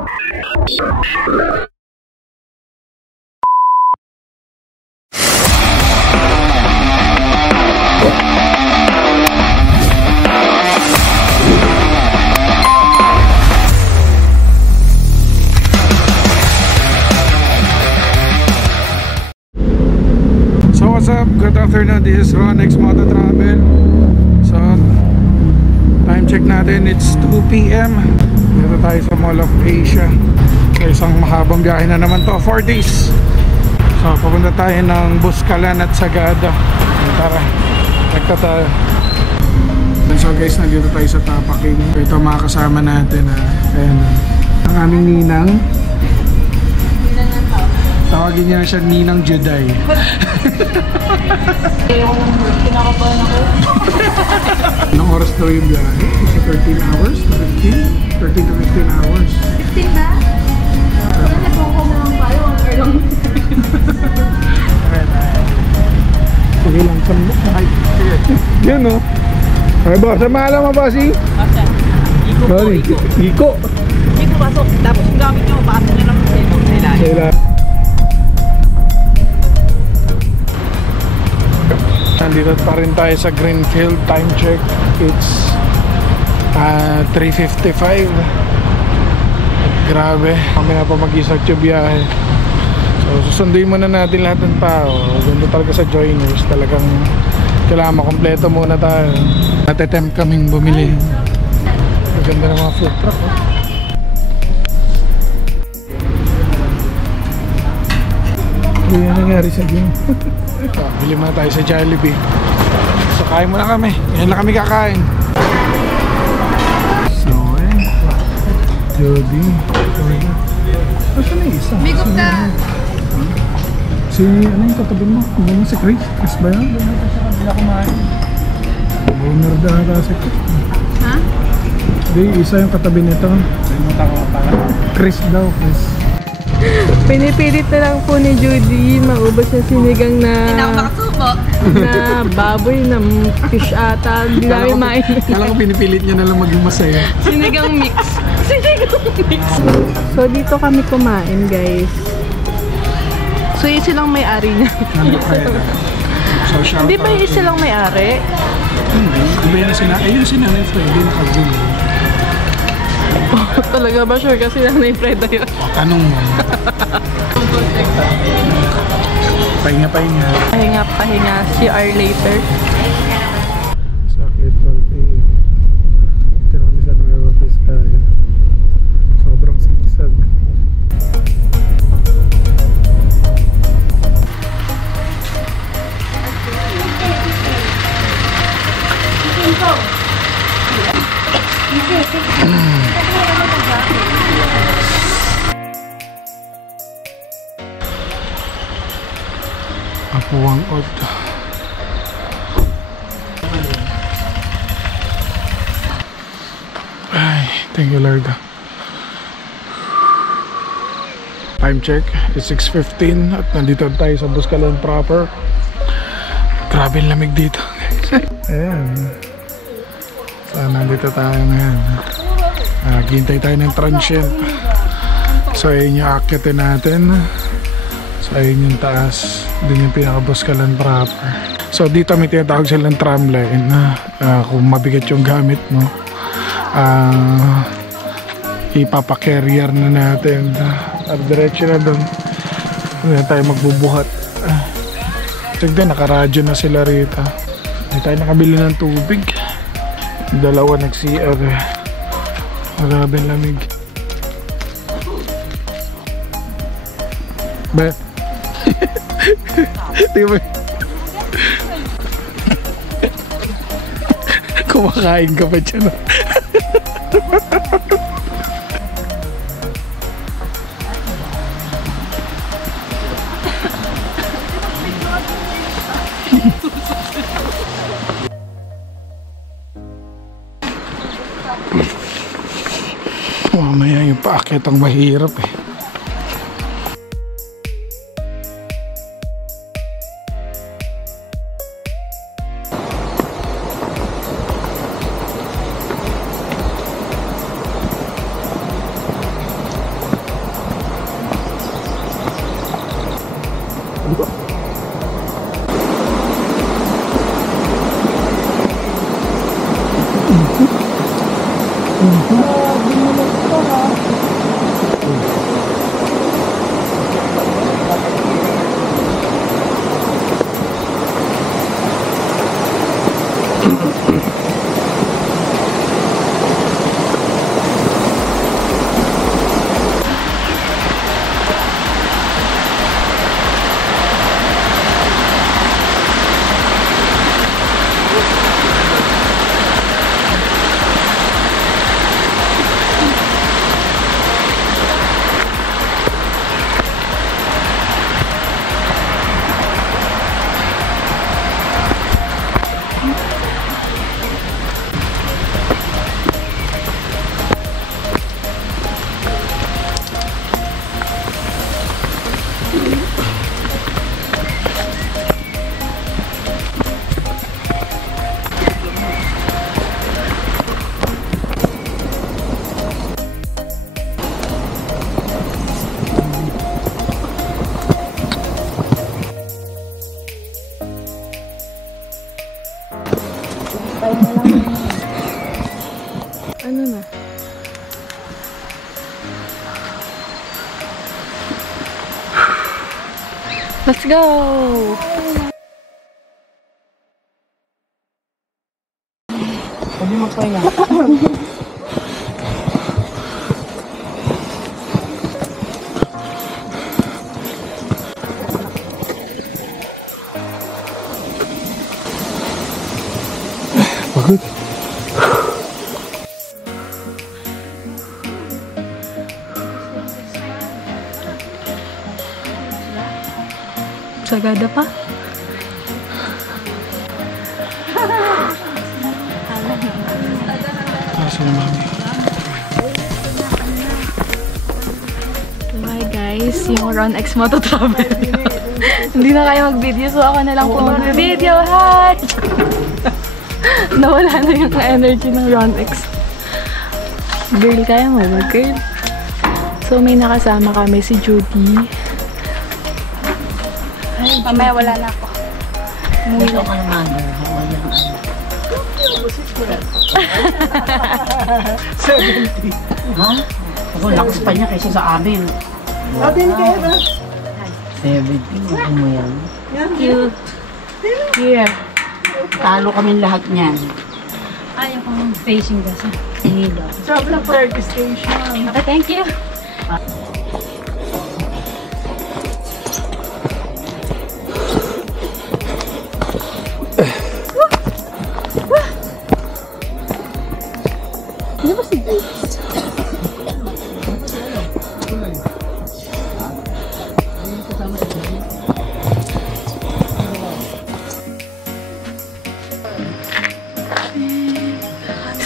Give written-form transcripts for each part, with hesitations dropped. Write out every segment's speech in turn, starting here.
What's up? Good afternoon. This is Ronex Moto Travel. So, time check natin. It's 2 PM. Dito tayo sa Mall of Asia. So, isang mahabang biyahe na naman to. 4 days. So, papunta tayo ng Buscalan at Sagada. Tara, rekta tayo. So guys, nandito tayo sa Tapaking. Ito mga kasama natin. Ayan, ang aming ninang. Tawagin niya siya Ninang Juday. Yung kinakabahan ako. Anong oras daw yung biyahe? Is it 13 hours? 13 to 15 hours. 15 ba? Wala na kung kumulong tayo. 1 hour lang. Sige lang. Ay, sige. Yan o. Ay ba, samahala mo ba si? Basta. Iko po, iko. Iko. Iko pasok. Tapos yung gamit nyo, pasok nyo lang sa ilalim. Nandito pa rin tayo sa Greenfield. Time check, it's 3:55. Grabe, kami na pa mag-isag yung biyahe. So susunduin muna natin lahat ng tao. Ganda talaga sa joiners. Talagang kailangan makompleto muna tayo. Natitempt kaming bumili. Maganda ng mga food truck. Ano yung nangyari sa game? Bili muna tayo sa Jollibee. So kain muna kami. Ngayon lang kami kakain. So Jody. Asa na isa? Bigop ka! Si ano yung katabi mo? Ano si Chris? Chris ba yan? Doon na sa kabila kumain. Owner data si Chris. Ha? Hindi, isa yung katabi nito. Chris daw, Chris. Pinipilit na lang po ni Judy maubos na sinigang na Hindi na ako makasubo. na baboy na fish ata. Hindi namin mainit. Kala ko pinipilit niya na lang maging masaya. Sinigang mix. Sinigang mix. So dito kami kumain, guys. So yung silang may-ari niya. So shout Hindi ba out yung to- silang may-ari? Hindi. Iba yun sina. Ayun sinanay ito. Hindi nakagul. Talaga ba? Sure kasi Nanay Freda yun. Tanong mo. Pahinga. Pahinga. CR later. Sakit okay. Tira kami sa Nueva Vizcaya. Sobrang sigsag. Apuang od. Ay, thank you Lord. Time check is 6:15 at nandito tayo sa Buscalan proper. Grabe ang lamig dito. Ayan. So, nandito tayo ngayon. Ghintay tayo ng transient. So ayun yung akyatin natin. So ayun yung taas. Doon yung pinaka-Buscalan proper. So dito may tinatawag silang tramline. Kung mabigat yung gamit mo, ipapakarrier na natin. Diretso na doon. Doon tayo magbubuhat. Tignan, nakaradyo na sila rito. Hindi tayo nakabili ng tubig. Dalawa nag-CR. Grabe ang lamig. Ba? Diba? Kumakain ka pa dyan. Mamaya yung paakyat ang mahirap eh. Ano na? Let's go! Pwede magpahinga. Pagod. Sagada pa? Asa na mami? Hi guys, yung Ron X Moto Travel. Hindi na kayo mag-video, so ako na lang po mag-video. Hi! Nawala na yung energy ng Ron X. Girl, kaya mo ba, girl? So may nakasama kami, si Judy. Mamaya wala na ako. Umuwi ako ng mother. Hawaii ang ano. 70. Ha? Ako, lakas pa niya kaysa sa amin. Atin kayo na. 70. Ano mo yan? Cute. Here. Talo kami lahat niyan. Ayaw kong facing ka sa hilo. Sobrang park station. Okay, thank you. Ano ba si Grace?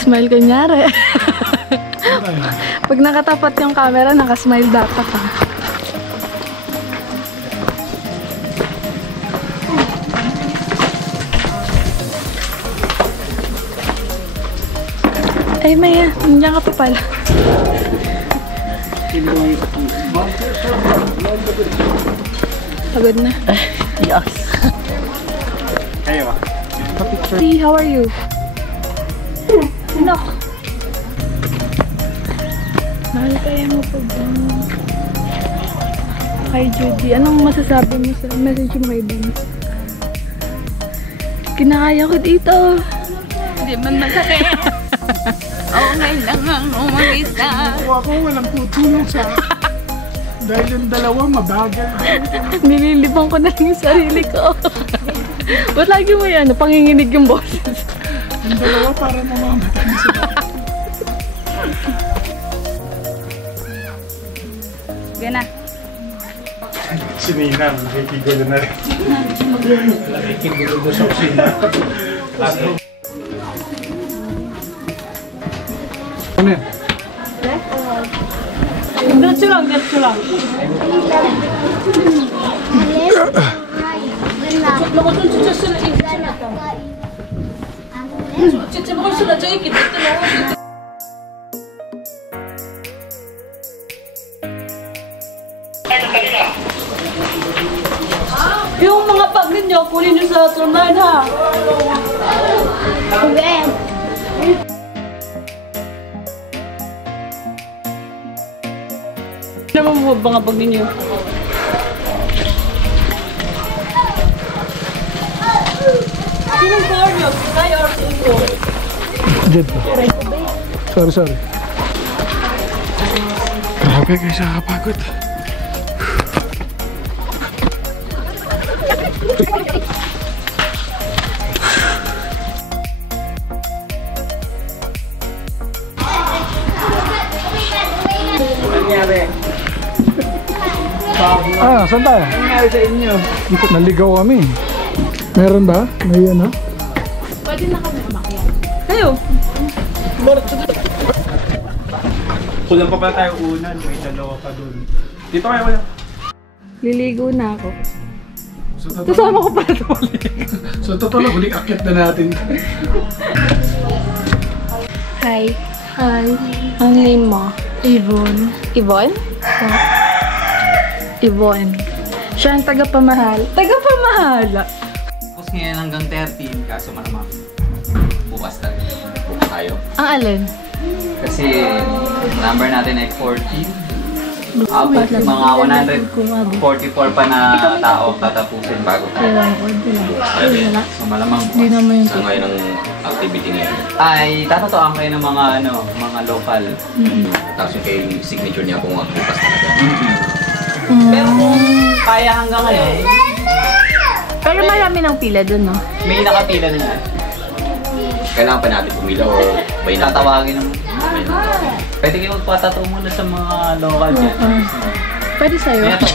Smile kunyari. Pag nakatapat yung camera, nakasmile dapat ha. Ay, Maya, nandiyan ka pa pala. Pagod na. Yes. Hey, how are you? Look. Mahal kaya mo po ba? Kay Judy, anong masasabi mo sa message mo kay Ben? Kinakaya ko dito. Hindi man masakit. Okay lang ang umagisa. Ako walang tutulong sa dahil yung dalawa mabagal. Nililibang ko na lang yung sarili ko. Ba't lagi mo yan? Panginginig yung boses. Yung dalawa para mamamatay sila. Gana. Si Nina, nakikigulo na rin. Nakikigulo sa kusina. Ano yan? Diretso lang, diretso lang. Yung mga pag ninyo, kunin nyo sa turnahan ha. Ano naman mo mga bag ninyo? Sinong car nyo? Kaya or singo? Jed po. Sorry. Grabe guys, nakakapagod. Saan tayo? Ano nangyari sa inyo? Naligaw kami. Meron ba? May ano? Pwede na kami umakyat. Kayo? Kulang pa pala tayo unan, may dalawa pa dun. Dito kayo wala. Liligo na ako. So, Kasama ko pala ito. so totoo lang, huling akyat na natin. Hi. Hi. Ang name mo? Yvonne. Yvonne? Yvonne. Siya ang tagapamahal. Tagapamahala. Tapos ngayon hanggang 13, kaso malamang bukas tayo. Ang alin? Kasi number natin ay 14. Abot mga 144 pa na tao tatapusin bago tayo. So malamang Hindi naman yung sa ngayon ng activity ngayon ay tatatoan kayo ng mga mga local. Tapos yung kay signature niya kung bukas talaga. Pero kung kaya hanggang ngayon, Pero marami ng pila dun, no? may nakapila na yan. Kailangan pa natin pumila o may tatawagin ng pwede kayo magpatato muna sa mga local dyan. Pwede sa'yo. Kaya to.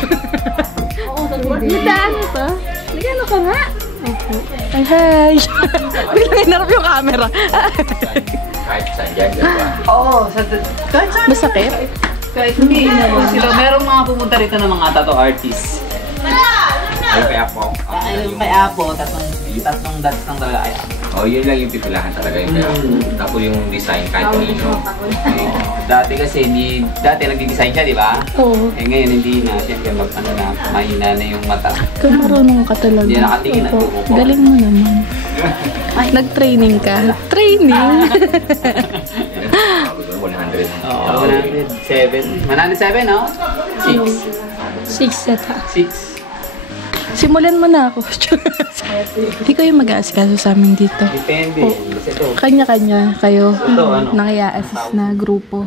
Nagdaan ito? Nagano ka nga? Opo. Ay, hi! Bilang inarap yung camera. Kahit saan dyan, gano'n. Oo, kahit saan. Masakit? Kahit hindi sila, merong mga pumunta rito ng mga tattoo artists. Ayun kay Apo. Ayun kay Apo, tatlong dots lang talaga kay Apo. Oh, yun lang yung pipilahan talaga yung kay Apo. Tapos yung design kahit kanino. Dati kasi, dati nagdi-design siya, di ba? Oo. Eh ngayon hindi na, siyempre mahina na yung mata. Kung marunong ka talaga. Hindi nakatingin na Opo. buko. Galing mo naman. Nag-training ka. Training? 100. Oo, 107. 107, no? 6. 6 seta. 6. Simulan mo na ako. Hindi ko yung mag-aasikaso sa amin dito. Depende. Kasi ito. Kanya-kanya kayo Ito, ano? nang i-assist na grupo.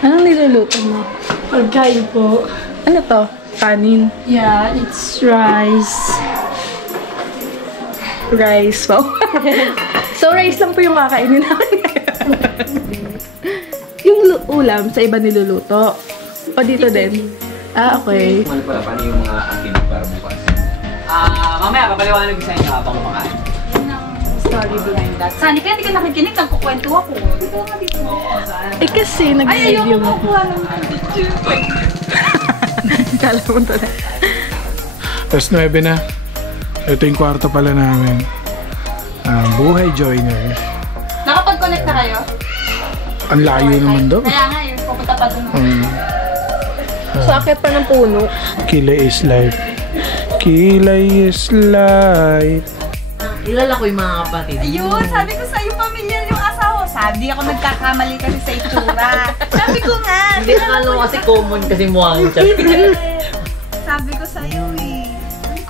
Anong niluluto mo? Pagkain po. Ano to? Kanin? Yeah, it's rice. Rice. Wow. So, rice lang po yung kakainin namin ngayon. Yung ulam sa iba niluluto. O dito din? Ah, okay. Ano pala, paano yung mga activity para bukas? Mamaya, papaliwanag ko sa inyo habang kumakain. Story behind that. Sani, kaya hindi ka nakikinig, nagkukwento ako. Dito nga dito. Eh kasi, nag-review mo. Kala mo talaga. Tapos 9 na. Ito yung kwarto pala namin. Buhay Joiner. Nakapag-connect na kayo? Ang layo naman daw. Kaya nga yun, pupunta pa doon. So, akit pa ng puno. Kilay is life. Kilay is life. Kilala ko yung mga kapatid. Ayun, sabi ko sa'yo, pamilyar yung asawa. Sabi ako nagkakamali kasi sa itsura. Sabi ko nga. Hindi akala ko kasi common kasi mukha ang chat. Sabi ko sa'yo eh.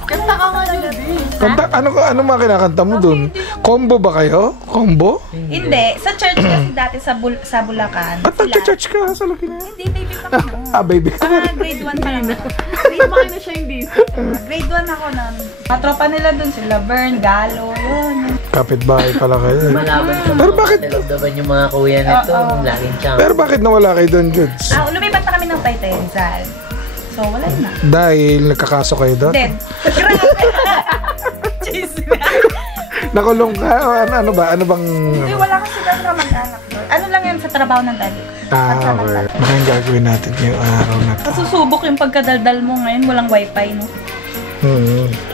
Kanta ka nga nila din. Kanta, ano mga kinakanta mo dun? Combo ba kayo? Combo? Hindi, sa church kasi dati sa Bulacan. At nagcha-church ka sa laki na yan? Hindi, baby pa ako. Baby ka. Grade 1 pa lang. Kumain na siya hindi. Grade 1 ako nun. Matropa nila dun sila, Bern, Galo, yun. Kapit-bahay pala kayo. Malaban sa Pero bakit? nalagdaban yung mga kuya nito. Laging champ. Pero bakit nawala kayo doon, Goods? Lumipat na kami ng Taytenzal. So, wala na. Dahil nagkakaso kayo doon? Dead. Grabe. Jeez. Nakulong ka? O ano ba? Ano bang... Hindi, wala kasi lang kamag-anak doon. Ano lang yan sa trabaho ng daddy. Okay. Ano gagawin natin ngayong araw na to? Nasusubok yung pagkadaldal mo ngayon, walang wifi, no?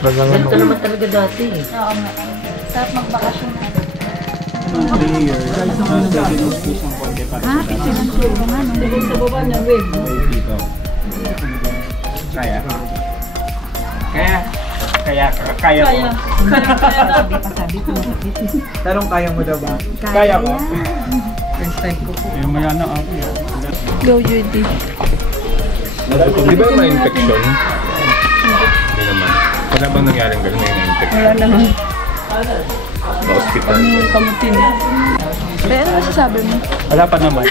Talagang ano. Ganito naman talaga dati eh. Oo nga. Sarap magbakasyon. Kaya ko. Tarong kaya mo daw ba? Kaya ko. First time ko po. Yung maya na ako. Go, Judy. Di ba yung ma-infection? Hindi naman. Wala bang nangyaring gano'n na yung na-infection? Wala naman. Sa-hospital. Kamutin. Pero ano masasabi mo? Wala pa naman.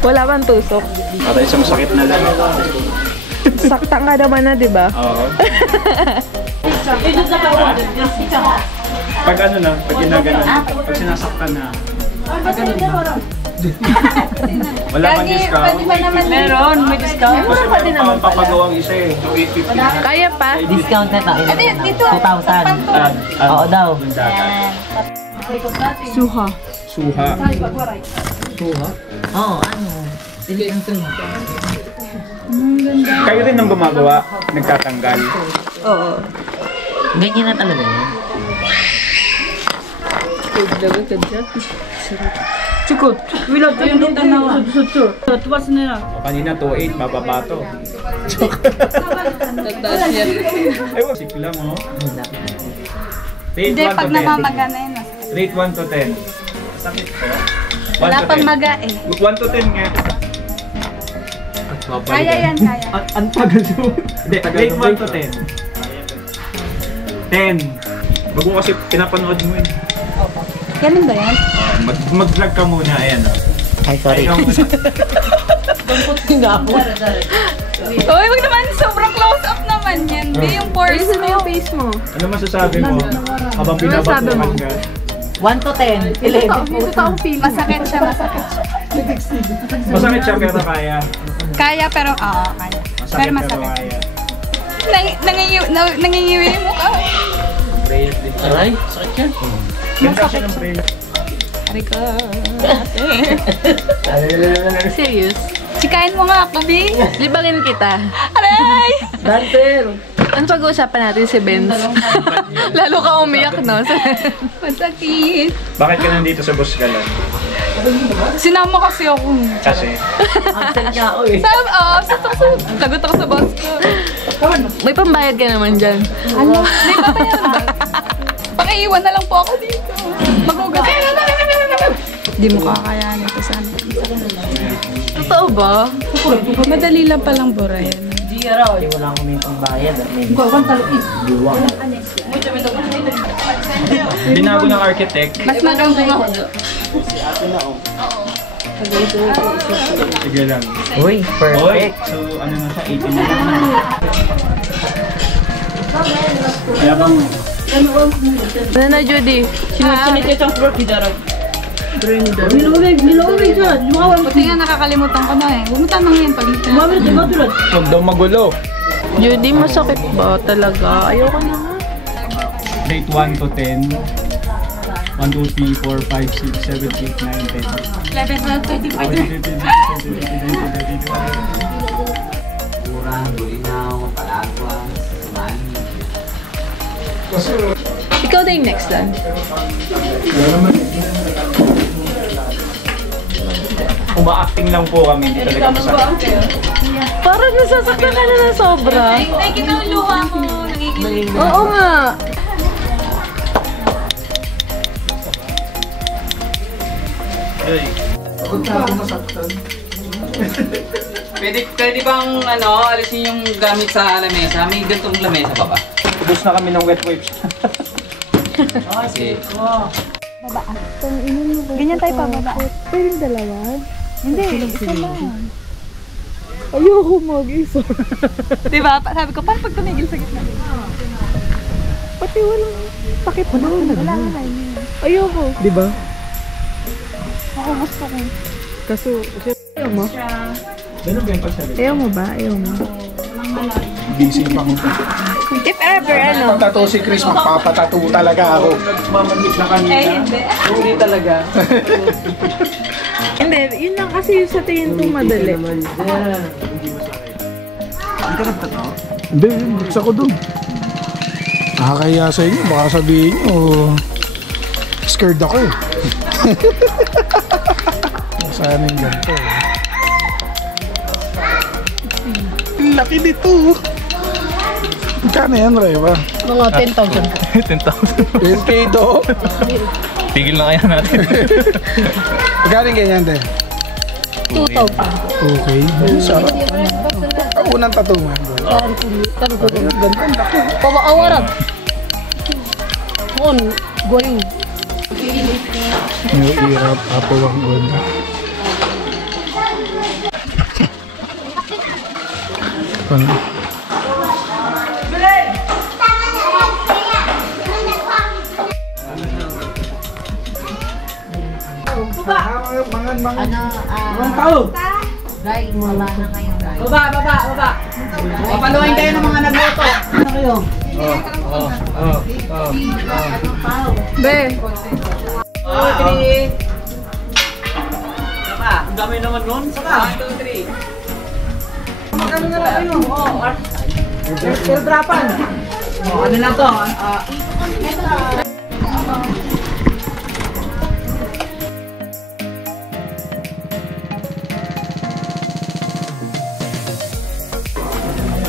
Wala bang tusok? Para isang sakit na lang. Sakta nga naman na, di ba? Oo. Pag ano na, pag ginaganon, pag sinasaktan na. Wala bang discount? Meron, may discount. Kasi meron pa papagawang isa eh. So 850. Kaya pa? Discount na tayo. Ano yun, dito? 2,000. Oo daw. Yung dagat. Suha. Suha. Oo, ano? Dili ang tuha. Kayo rin ang gumagawa, nagtatanggal. Oo. Ganyan na talaga yan. Chukot. Wala tayo nito na. Tuwas na yan. Kanina 2.8, bababa to. Nagtaas yan. Ay, wasik lang oh. Rate Hindi, 1 to pag 10. namamaga na yun. Rate 1 to 10. Sakit po. Wala pang maga eh. 1 to 10 nga. Kaya yan, kaya. Ang tagal mo. Hindi, rate 1 to 10. 10. Bago kasi pinapanood mo yun. Ganun ba yan? Mag-vlog ka muna, ayan o. Ay, sorry. Uy, wag naman. Sobrang close-up naman yan. Hindi yung pores Ayusin mo mo. yung face mo. Ano masasabi mo? Habang Ano sabi mo? pinabatukan ka. 1 to 10. 11. Totoong feeling. Masakit siya, masakit siya. Masakit siya pero kaya. Kaya pero, oo, kaya. Pero masakit. kaya. Nangingiwi mo ka. Aray, sakit yan. Ganda siya ng prayer. Ari ko. Serious? Sikain mo nga ako, B. Libangin kita. Aray! Dancer! Ano pag-uusapan natin si Benz? Lalo ka umiyak, no? Masakit. Bakit ka nandito sa Busgalan? Sinama kasi ako. Kasi? Absent nga ako eh. Sagot ako sa boss ko. May pambayad ka naman dyan. Ano? May papayaran ba? Pakiiwan na lang po ako dito. Magugas. Di mo kakayanin ito sana. Totoo ba? Madali lang palang bura yan. Hindi araw. Wala akong may pangbayad. Binago ng architect. Mas maganda ako. Sige lang. Uy, Oy, perfect. so ano na siya, 18 na lang. Kaya bang Ano na, Judy? Buti nga nakakalimutan ko na eh. Bumutan lang yan pag huwag daw magulo. Judy, masakit ba talaga? Ayoko na nga. Rate 1 to 10. 1, 2, 3, 4, 5, 6, 7, 8, 9, 10. Kurang, Bulinaw, Palagwa, Sumali. Ikaw na yung next dan. Uma-acting lang po kami, hindi talaga masakit. Parang nasasaktan ka na ng sobra. Ay, kita ang luha ko. Nagigilig. Oo nga. Pwede bang alisin yung gamit sa lamesa? May gantong lamesa pa ba? Ubus na kami ng wet wipes. Kasi Ganyan tayo pababa. Pwedeng dalawa? Hindi, isa lang. Ayoko mag-isa. Diba? Sabi ko, paano pag tumigil sa gitna? Pati walang takip na. Wala nga. Ayoko. Diba? Ako gusto ko. Kaso, ayaw mo? Ganun ba yung pagsabi? Ayaw mo ba? Ayaw mo? Busy pa ako. If ever, ano? Pagtato si Chris, magpapatato talaga ako. Nagmamagit na kanina. Eh, hindi. Hindi talaga. Hindi, yun lang kasi yung sa tingin ko madali. Hindi, gusto ko dun. Nakakaya sa inyo, baka sabihin nyo, scared ako eh. Sana yung ganito eh. Laki nito. Magkano yan, Reva? Mga 10,000. 10,000. 10K to. Tigil na kaya natin. Magkano ganyan din? 2,000. Okay. Sarap. Ang unang tattoo mo. Ganda, laki. Pabakawaran. On, going. New era, Apo Wanggon. Ano? Papaluin kayo ng mga nagluto. Ano kayo? Be, Ang dami naman nun. Saka. 1, 2, 3. ano na lang kayo. Airdrapan. Ano lang to?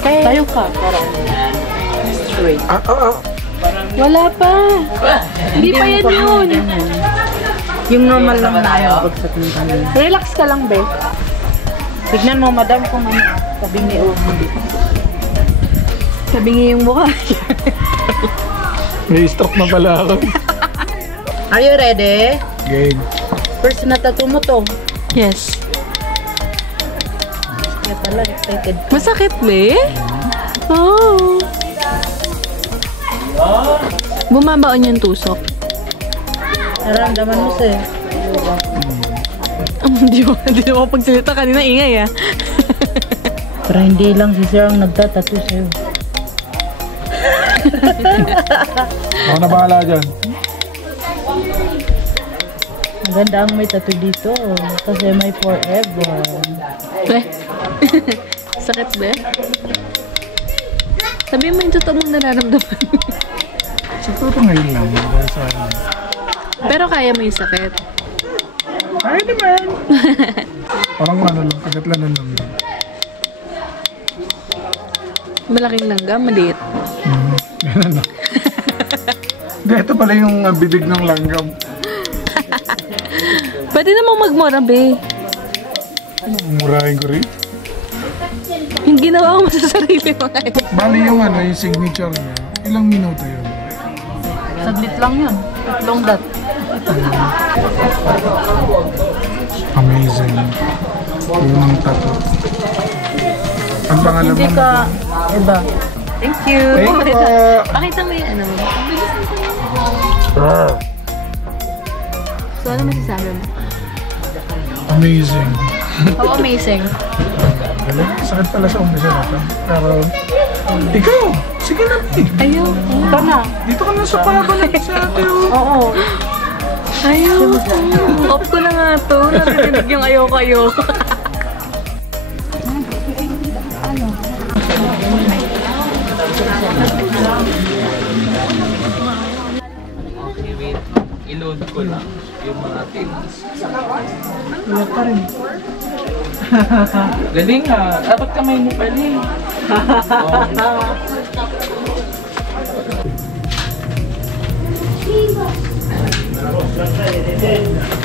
Tayo ka. Wala pa. Hindi pa yan yun. Yung normal lang tayo. Relax ka lang, be. Tignan mo, madam, kung ano. Sabi ni hindi. Sabi niya yung mukha. May stroke na pala ako. Are you ready? Game. First na tattoo mo to. Yes. Kaya pala, excited. Masakit, be? Oh. Bumabaon yung tusok. Naramdaman mo siya. Hindi mo pagsalita kanina, ingay ah. Pero hindi lang si Sir ang nagtatattoo sa'yo. Ako na bahala dyan. Maganda ang may tattoo dito. Kasi may forever. Be? Sakit, be? Sabi mo yung totoo mong nararamdaman. Siguro ngayon lang. Dahil sa ano. Pero kaya mo yung sakit. Ay naman. Parang ano lang, kagatlanan lang. Malaking langgam, maliit. Ganun lang. Hindi, ito pala yung bibig ng langgam. Pwede namang magmura, be. Murahin ko rin. Yung ginawa mo sa sarili mo. Bali yung ano, yung signature niya. Ilang minuto yun? Saglit lang yun. Tatlong dot. Amazing. Unang tattoo. Ang pangalan mo? Hindi ka iba. Thank you. Thank you po. Pakita mo yung ano mo. So, ano masasabi mo? Amazing. Oh, amazing. Galing. Sakit pala sa umpisa natin. Pero, ikaw, sige na. Ayaw. Ito na. Dito ka na sa pabalan sa ate. Oo. Ayaw. Off ko na nga to. Narinig yung ayaw-kayo. Okay, wait. I-load ko lang yung mga things. Wala pa rin. Galing ah. Dapat kamay mo pala eh.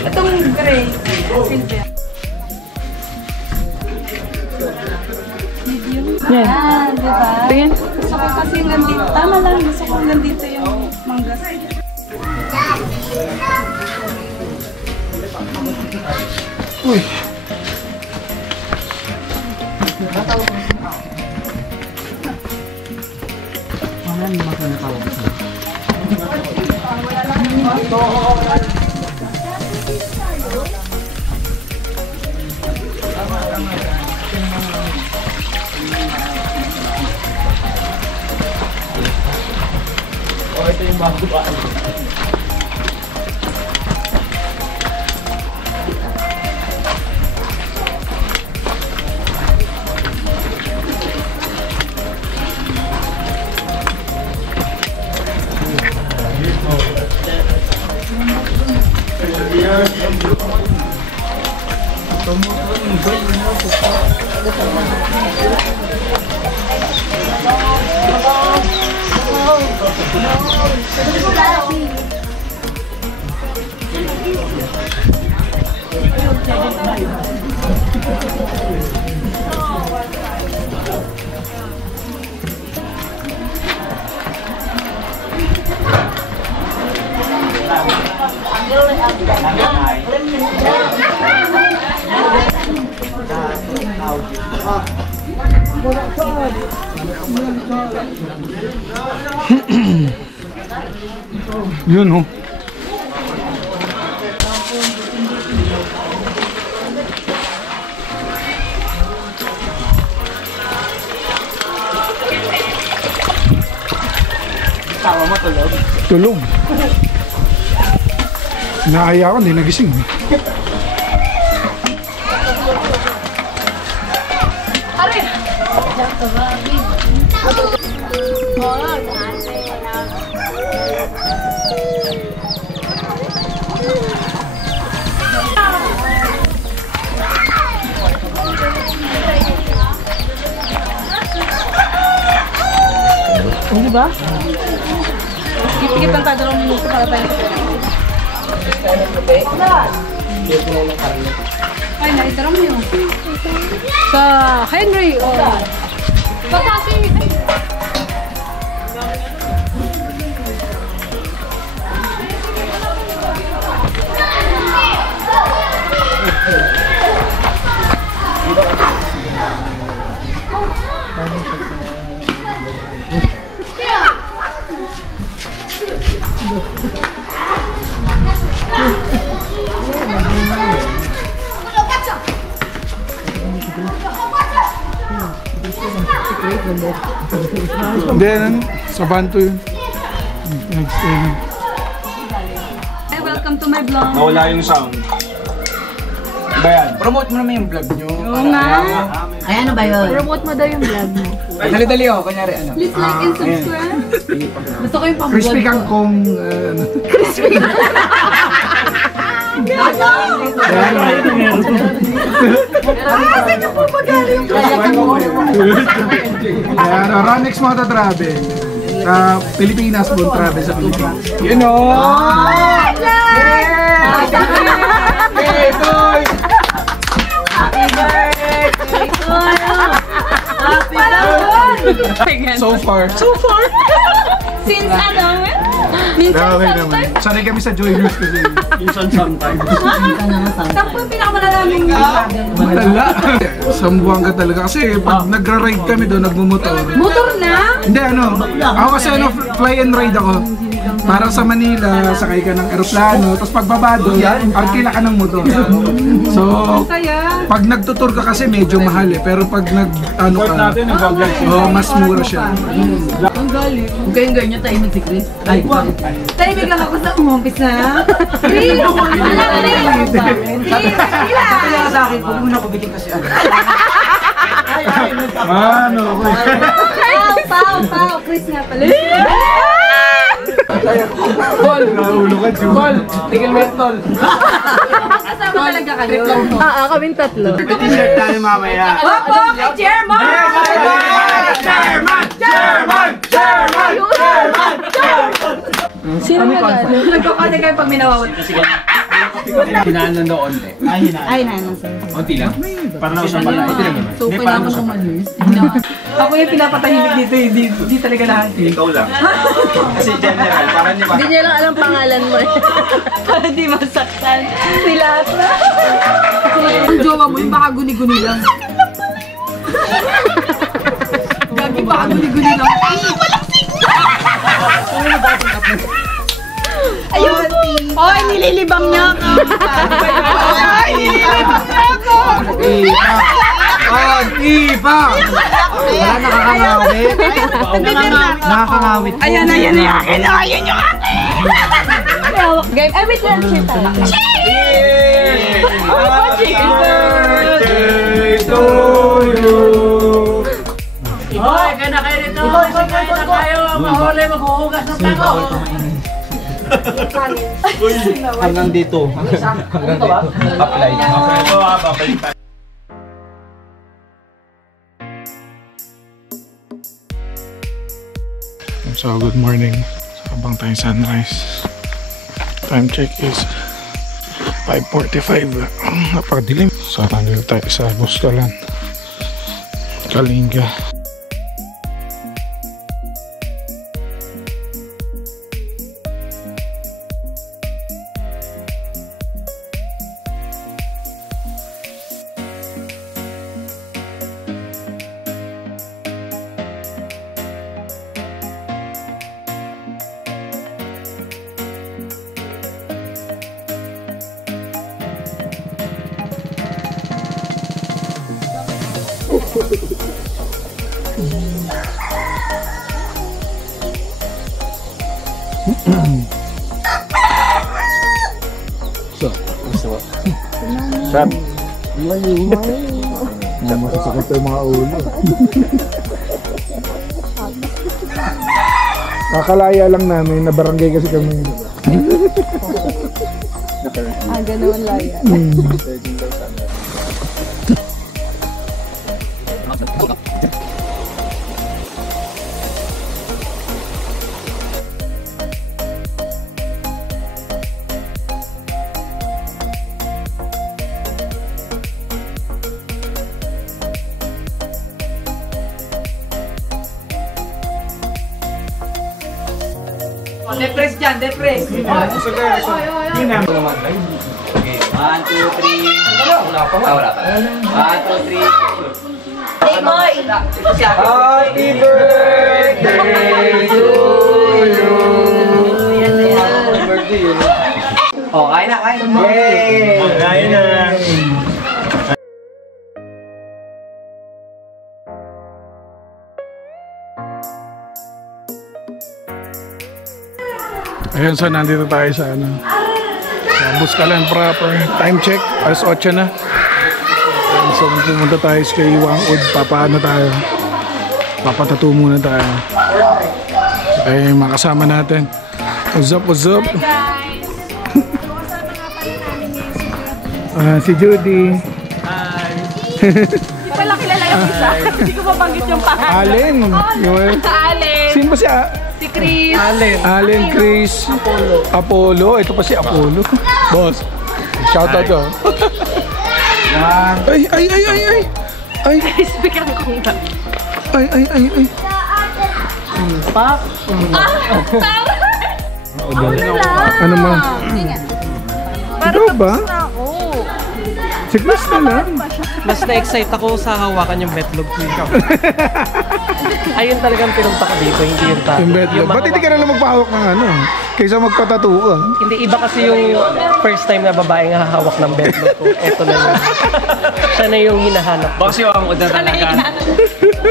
Itong gray. Silvia. Yan. Ah, diba? Tingin. Gusto ko kasi yung nandito. Tama lang. Gusto ko nandito yung manggas. Uy. Oh, ito yung bago ba? Yun oh. Tawa mo tulog? Tulog. Nakaya ko, hindi nagising. Di ba? Tikip ng tagalong minuto para tayo Ay, naitara mo yun. sa Henry. Oh. Patasi! Hindi, sa Banto yun. Nag-stay na. Hey, welcome to my vlog. Nawala yung sound. Iba yan. Promote mo naman yung vlog nyo. Oo nga. Ay, ano ba yun? Promote mo daw yung vlog mo. Dali-dali ako, kanyari ano. Please like and subscribe. Gusto ko yung pang-vlog Crispy kangkong. Ronex Moto Travel. Pilipinas Bon Travel sa Pilipinas. You know! So far. Since ano? Minsan Okay naman. Sanay kami sa Joy News kasi. Tapos yung pinakamalalaming Malala. Sambuanga talaga. Kasi pag nagra-ride kami doon, nagmumotor. motor na? Hindi ako kasi fly and ride ako. Parang sa Manila, sakay ka ng eroplano, tapos pagbaba doon, arkila ka ng motor. So, pag nagtutur ka kasi medyo mahal eh, pero pag nag-ano ka, mas mura siya. Ang galing. Kung kayong ganyan tayo si Chris. Ay, Tahimik lang ako sa umpisa. Kaya sa akin, huwag muna ko bitin kasi ano. Ano? Pau, Chris nga pala. Bol! Naulo ka, Bol! Tigil mentol. Kasama talaga kayo. Kaming tatlo. T-shirt tayo mamaya. Opo, kay Chairman! Sino nag-ano? Nagkakada kayo pag minawawat. Hinaan lang daw onte. Ay, nanon sa'yo. Onti lang. Para na usang pala. Ito lang naman. So, kailangan ko malis. Ako yung pinapatahimik dito, hindi talaga lahat. Ikaw lang. Kasi general, parang di ba? Hindi niya lang alam pangalan mo eh. Para di masaktan. Sila na. Ang jowa mo, yung baka guni-guni lang. Gagi, baka guni-guni lang. Ayun! Hoy, nililibang niya ako! Hoy, nililibang niya ako! Ipa! Wala nakakangawit. Nakakangawit. Ayan yung akin! Ayan yung akin! Game, ay wait lang, cheer tayo. Happy birthday to you! Hoy, kaya na kayo nito. Kaya na kayo. Mahuli, maghuhugas ng tako. Hanggang dito. Hanggang dito. Apply. Ito babalik tayo. So, good morning. So, abang tayong sunrise. Time check is 5:45. Napakadilim. So, nandito tayo sa Buskalan, Kalinga. Masasakit yung mga ulo. Kakalaya lang namin, na barangay kasi kami. Ganoon laya. Depress dyan, depress. Okay, 1, 2, 3. Wala pa. Wala pa. 1, 2, 3. Hey, Moy! Happy birthday to you. Happy birthday. Oh, kain na, kain. Yay! Kain na. Ayun, so nandito tayo sa ano, sa Buscalan proper. Time check, alas 8 na. Ayun, so pumunta tayo sa kay Wangud. Papaano tayo? Papatato muna tayo. Ay, makasama natin. What's up, what's up? Hi guys! Kasama nga pala namin ngayon si Si Judy. Hindi pala kilala yung isa. Hindi ko mabanggit yung pangalan. Allen. Allen! Sino ba si Si Chris! Allen, Chris. Apollo. Ito pa si Apollo. Boss. Shoutout to. Ay. Ay. Speaker ko nga. Ay. Ano ma? Ikaw ba? Si Chris na lang. Mas na-excite ako sa hawakan yung betlog ko. Ayun talagang pinunta ko dito, hindi yung tato. Yung betlog. Ba't hindi ka na lang magpahawak ng ano? Kaysa magpatato ka. Hindi, iba kasi yung first time na babae nga hahawak ng betlog ko. Ito na yun. Siya na yung hinahanap. Baka si Wangod na talaga.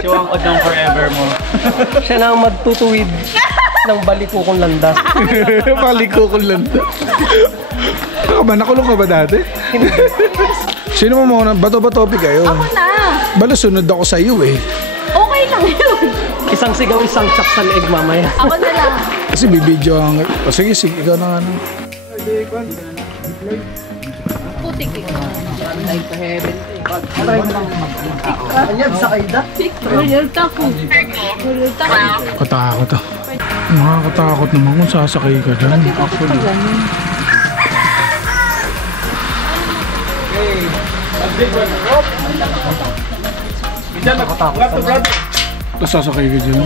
Si Wangod ng forever mo. Siya na ang magtutuwid ng baliko kong landas. Baliko kong landas. Ano ka ba? Nakulong ka ba dati? Sino mo muna? Bato ba topic kayo? Ako na! Bala sunod ako sa iyo eh. Okay lang yun. Isang sigaw, isang chak sa leeg mamaya. Ako na lang. Kasi bibidyo ang... O sige, ikaw na ano. Putik eh. Katakot ah. Nakakatakot naman kung sasakay ka dyan. Tapos sasakay ka dyan.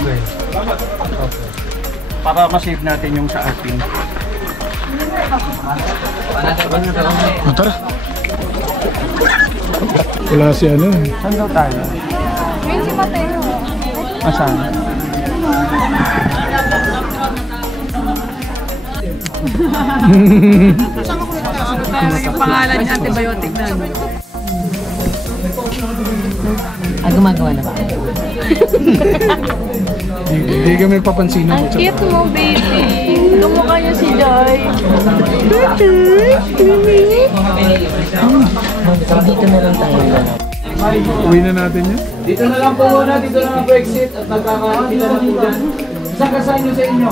Para ma-save natin yung sa atin. O tara. Wala si ano. Saan daw tayo? Yun si Mateo. Asan? Yung pangalan niya, antibiotic na. Gumagawa na ba? Hindi kami papansin. Ang cute mo, baby. Kamukha niya si Joy. Dito na lang tayo. Uwi na natin yan. Dito na lang po muna, dito na lang po exit at magkakakita na po dyan. Isang kasahin nyo sa inyo.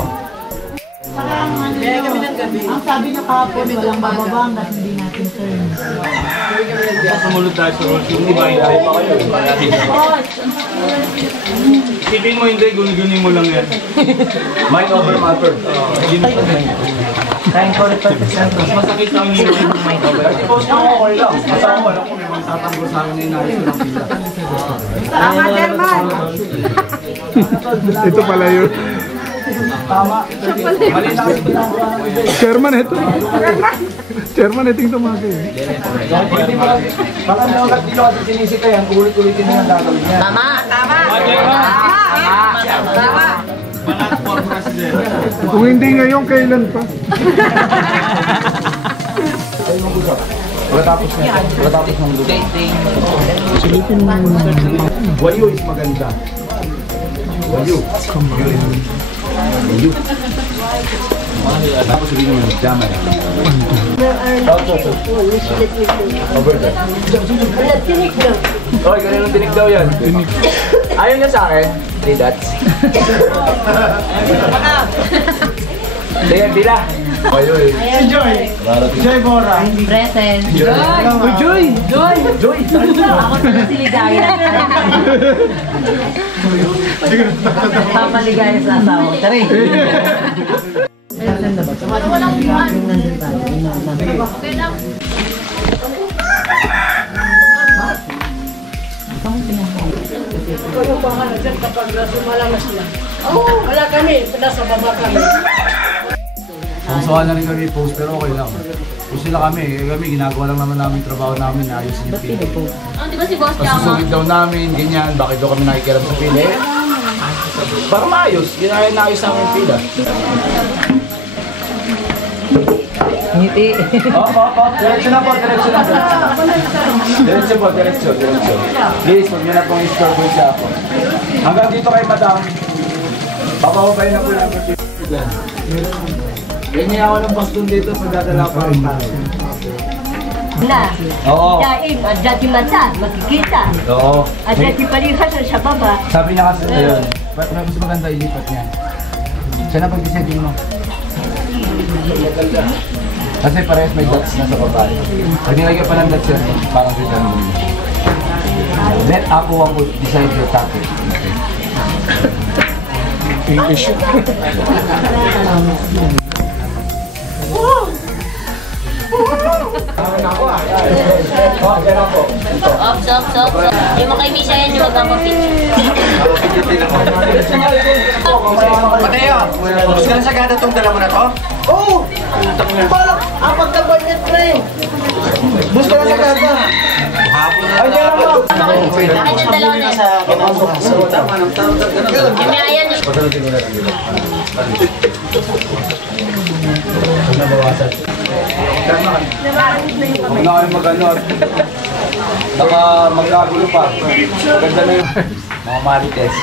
Kaya kami ng gabi. Ang sabi niya kahapon, walang bababa hanggang hindi natin turn. Sumunod tayo sa road. Hindi ba hindi pa kayo? Isipin mo hindi, guni-guni mo lang yan. Mind over matter. Kain ko ulit pa sa Masakit lang yung mind over. Kasi post nyo ako okay lang. Basta ako alam ko may mga tatanggol sa akin na inayos ko ng pila. Tama, Derman. Ito pala yun. Tama. Mali na kasi Chairman ito. Chairman ito yung tumagay. baka naman kasi dito kasi sinisita yan, ulit-ulitin na yung gagawin niya. Tama. Kung hindi ngayon, kailan pa? Wala tapos ng lupa. Silipin mo. Wayo is maganda. Wayo. Wayo. Tapos sabihin mo, dama na. Over there. Oy, kanino tinig daw yan? Ayaw niya sa akin. 3 dots. Sige, bila. Ayoy. Si Joy. Joy Bora. Present. Joy. Joy! Ako na si Ligaya. Papaligaya sa asawa. Tari. Wala kami, nasa baba kami. Sumusawa na rin kami post pero okay lang. Post nila kami ginagawa lang naman namin trabaho namin, ayusin yung pili. Di ba si Boss Chama? Pasusugid daw namin, ganyan, bakit daw kami nakikiram sa pili? Para maayos, naayos namin yung pila. Ngiti. Opo, diretso na po. Diretso. Please, huwag niyo na pong i-store po siya ako. Hanggang dito kay madam. Papawabayin na po lang po. Ganyan ako ng baston dito pag dadala ko ang tao. Na. Oo. Dahil, adjati mata, makikita. Oo. Adjati palihas sa baba. Sabi niya kasi ayun. Mas maganda ilipat niya. Siya na pag-design mo. Kasi parehas may dots na sa babae. Pag nilagyan pa ng dots yan, parang design mo. Let Apo Wang decide your topic. English. Ops. Yung mga kaibigan yan, yung magpapapicture. Mateo, gusto ka na sagada itong dala mo na to? Oo! Balak, apat na ba niya, pre? Gusto ka na sagada? Ay, kaya mo! Bakit yung dalawa na yun? Yung may ayan eh. Huwag na kayo mag-ano at magkagulo pa. Ganda na yung mga marites.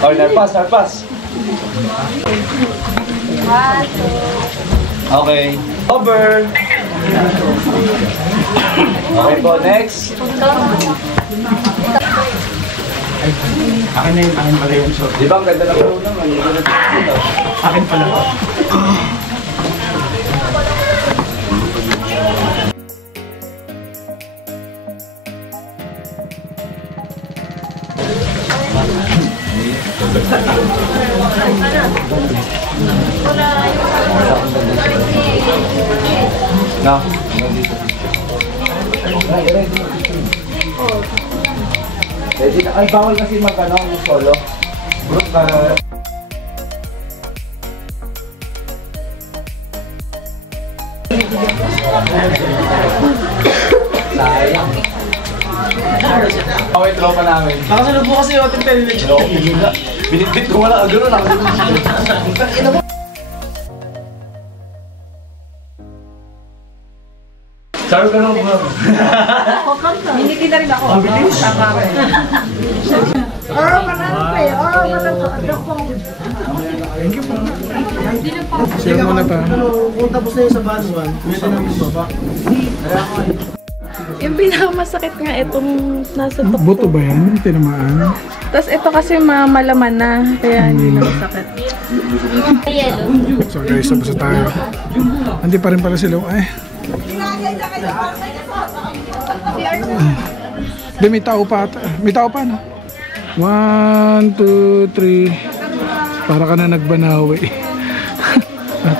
Oh, narpas. Okay. Over. Okay po, next. Akin pala yung short. Di ba ang ganda na po naman? Akin pala. No. Ready na. Ay, bawal kasi mag-ano yung solo. Group ka. Sayang. Okay, tropa namin. Nakasunod mo kasi yung ating television. Binitbit ko wala agad na. Sabi ka nung bro. Hindi na rin ako. Sino muna ta? Kung tapos na yung sa banuan, pwede namin baba. Yung pinakamasakit nga itong nasa tuktok. Buto ba yan? Tinamaan? Tapos ito kasi malaman na, kaya hindi na masakit. So guys, tapos na tayo. Hindi pa rin pala sila. Ay. Hindi, may tao pa. May tao pa, no? 1, 2, 3. Para ka na nagbanawi.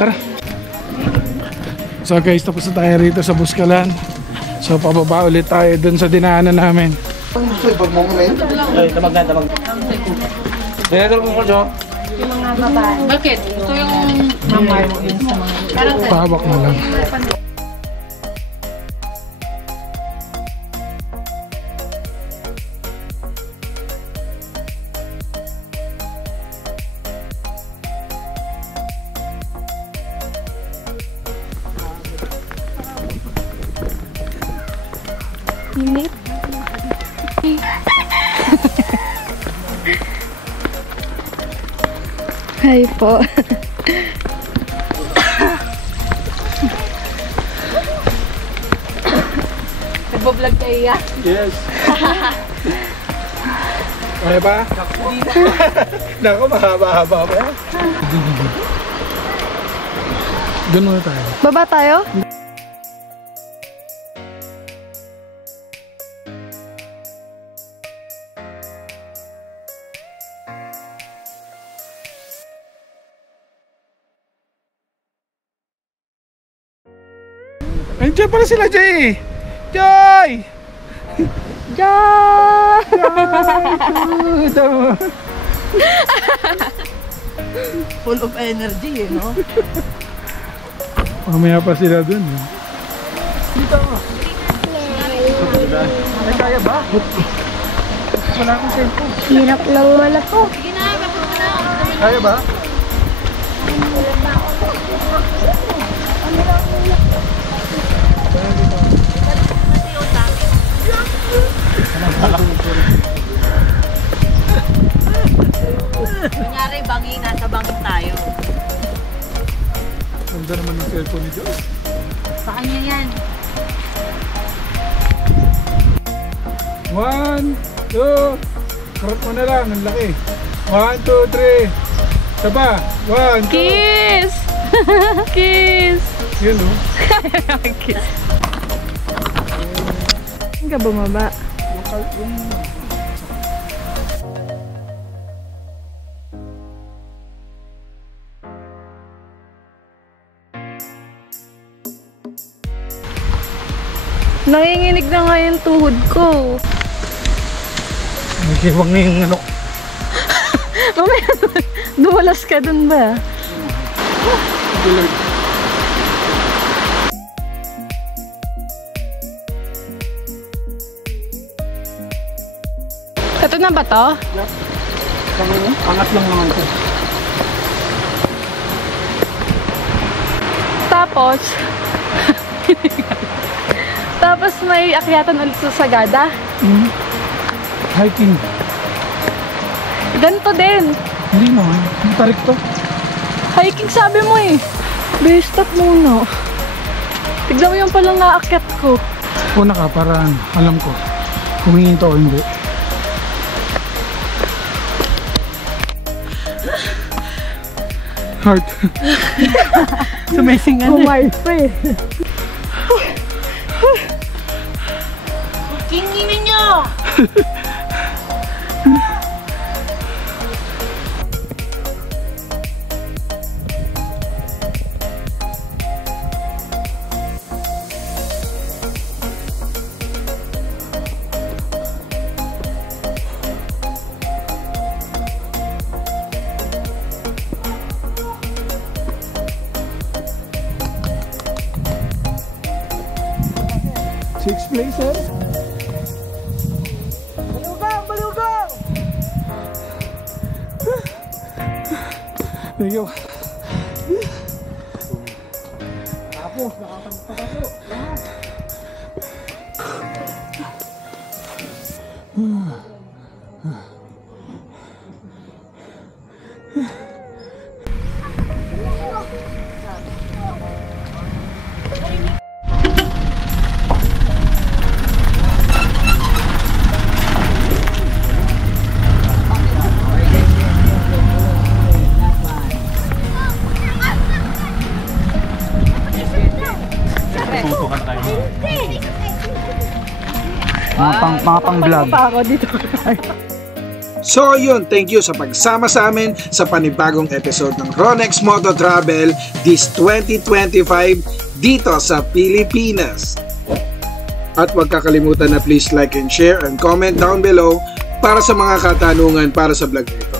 Tara. So guys, tapos na tayo rito sa Buskalan. So pababa ulit tayo dun sa dinaanan namin. Ay, tamag na. Dinadal mo ko, Jo. Bakit? Gusto yung mamar mo yun sa mga... Parang Pahawak na lang. Init. Hi po. Ipo-vlog kayo yan. Yes. Okay ba? Naku, mahaba-haba pa yan. Doon muna tayo. Baba tayo? Andiyan pala sila, Jay! Joy! Joy! Full of energy, no? Mamaya pa sila dun. Dito. Ay, kaya ba? Wala akong cellphone. Hirap lang wala po. Kaya ba? Kunyari, bangi, nasa bangin tayo. Ganda naman ng cellphone ni Joy. Sa kanya yan. 1, 2, karot mo na lang, ang laki. 1, 2, 3. Saba, 1, 2. Kiss! Kiss! Yun o. Kiss. Saan ka bumaba? Nanginginig na nga yung tuhod ko. Nagkiwang na yung ano. Mamaya, dumalas ka dun ba? Ito na ba to? Angat lang naman ito. Tapos may akyatan ulit sa Sagada. Hiking. Ganito din. Hindi naman. Ang tarik to. Hiking sabi mo eh. Base stop muna. Tignan mo yung palang naakyat ko. Una ka para alam ko kung hihinto o hindi. Heart. Sumesing ano. Humart pa eh. Kinginin nyo! Six places. Balugang! Balugang! Thank you. Tapos, nakapagpapasok. Mga pang-vlog. So yun, thank you sa pagsama sa amin sa panibagong episode ng Ronex Moto Travel this 2025 dito sa Pilipinas. At huwag kakalimutan na please like and share and comment down below para sa mga katanungan para sa vlog nito.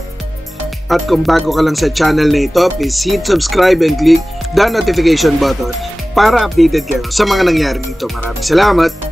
At kung bago ka lang sa channel na ito, please hit subscribe and click the notification button para updated kayo sa mga nangyari dito. Maraming salamat!